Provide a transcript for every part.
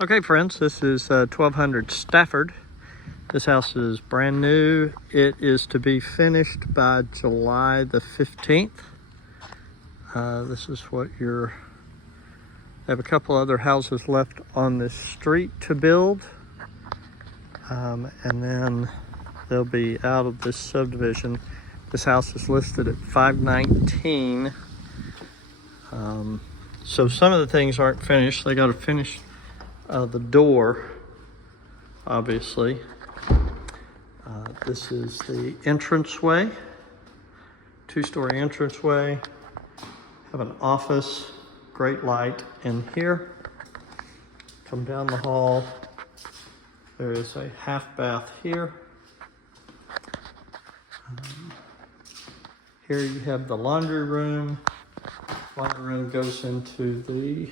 Okay friends, this is 1200 Stafford. This house is brand new. It is to be finished by July the 15th. This is what I have a couple other houses left on this street to build. And then they'll be out of this subdivision. This house is listed at $519. So some of the things aren't finished. They got to finish the door, obviously. This is the entranceway, two-story entranceway. Have an office, great light in here. Come down the hall. There is a half bath here. Here you have the laundry room. Laundry room goes into the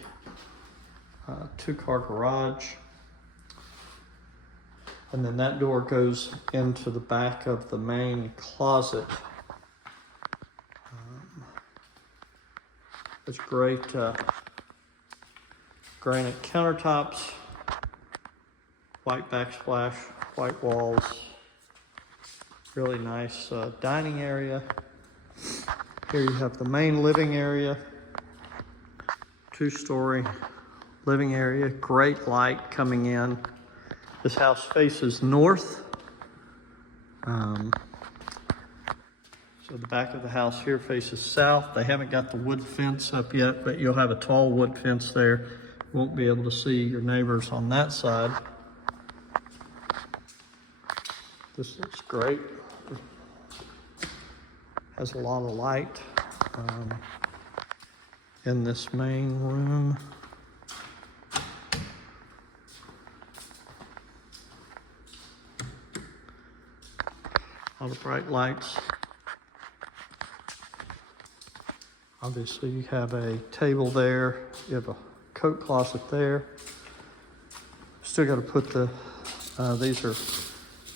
two-car garage. And then that door goes into the back of the main closet. It's great granite countertops, white backsplash, white walls, really nice dining area. Here you have the main living area, two-story living area, great light coming in. This house faces north. So the back of the house here faces south. They haven't got the wood fence up yet, but you'll have a tall wood fence there. Won't be able to see your neighbors on that side. This looks great. Has a lot of light in this main room. A lot of bright lights. Obviously you have a table there. You have a coat closet there. Still got to put these are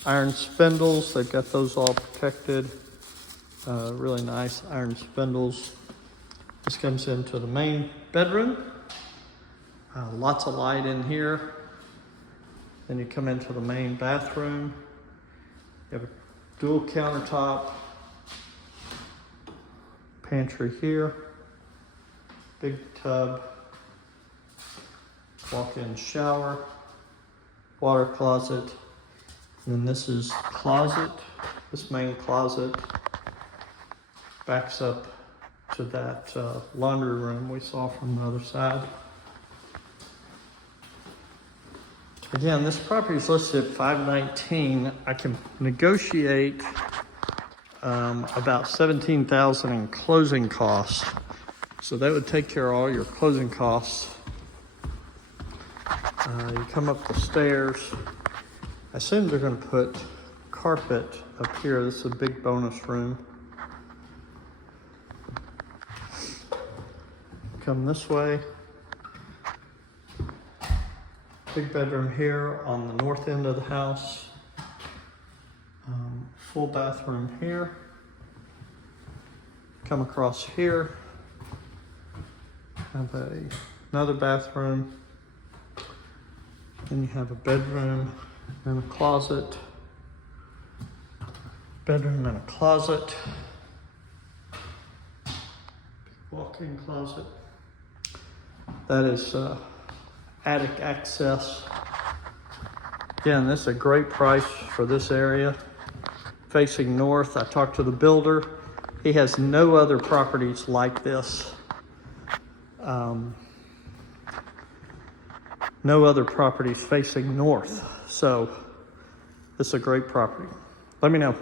iron spindles. They've got those all protected. Really nice iron spindles. This comes into the main bedroom. Lots of light in here. Then you come into the main bathroom. You have a dual countertop, pantry here, big tub, walk-in shower, water closet, and then this is closet. This main closet backs up to that laundry room we saw from the other side. Again, this property is listed at $519. I can negotiate about $17,000 in closing costs. So that would take care of all your closing costs. You come up the stairs. I assume they're going to put carpet up here. This is a big bonus room. Come this way. Big bedroom here on the north end of the house. Full bathroom here. Come across here. Have another bathroom. Then you have a bedroom and a closet. Bedroom and a closet. Big walk-in closet. That is attic access. Again, this is a great price for this area. Facing north, I talked to the builder. He has no other properties like this. No other properties facing north. So this is a great property. Let me know.